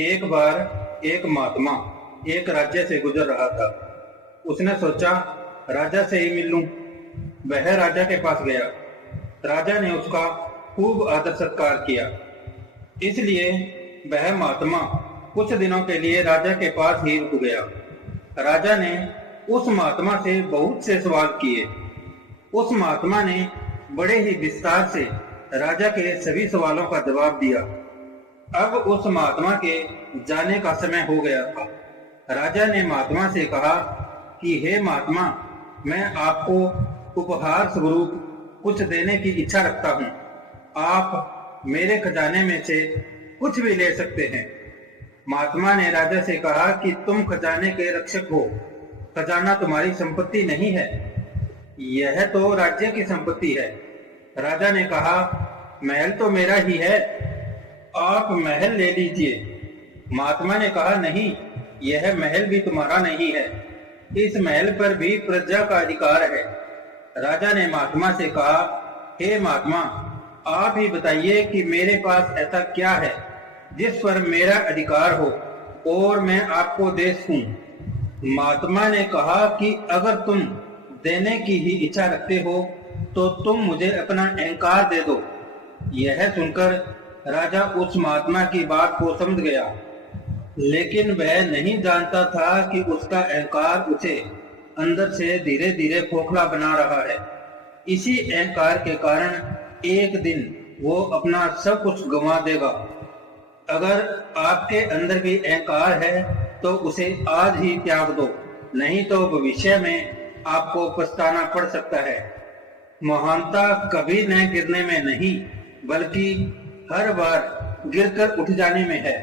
एक बार एक महात्मा एक राज्य से गुजर रहा था। उसने सोचा राजा से ही मिल लूं। वह राजा के पास गया। राजा ने उसका खूब आदर सत्कार किया। इसलिए वह महात्मा कुछ दिनों के लिए राजा के पास ही रुक गया। राजा ने उस महात्मा से बहुत से सवाल किए। उस महात्मा ने बड़े ही विस्तार से राजा के सभी सवालों का जवाब दिया। अब उस महात्मा के जाने का समय हो गया था। राजा ने महात्मा से कहा कि हे महात्मा, मैं आपको उपहार स्वरूप कुछ देने की इच्छा रखता हूँ। आप मेरे खजाने में से कुछ भी ले सकते हैं। महात्मा ने राजा से कहा कि तुम खजाने के रक्षक हो। खजाना तुम्हारी संपत्ति नहीं है, यह तो राज्य की संपत्ति है। राजा ने कहा, महल तो मेरा ही है, आप महल ले लीजिए। महात्मा ने कहा, नहीं, यह महल भी तुम्हारा नहीं है। इस महल पर भी प्रजा का अधिकार है। राजा ने महात्मा से कहा, हे महात्मा, आप ही बताइए कि मेरे पास ऐसा क्या है जिस पर मेरा अधिकार हो और मैं आपको दे सकूं। महात्मा ने कहा कि अगर तुम देने की ही इच्छा रखते हो तो तुम मुझे अपना अहंकार दे दो। यह सुनकर राजा उस महात्मा की बात को समझ गया, लेकिन वह नहीं जानता था कि उसका अहंकार उसे अंदर से धीरे धीरे खोखला बना रहा है। इसी अहंकार के कारण एक दिन वो अपना सब कुछ गंवा देगा। अगर आपके अंदर भी अहंकार है तो उसे आज ही त्याग दो, नहीं तो भविष्य में आपको पछताना पड़ सकता है। महानता कभी न गिरने में नहीं, बल्कि हर बार गिरकर उठ जाने में है।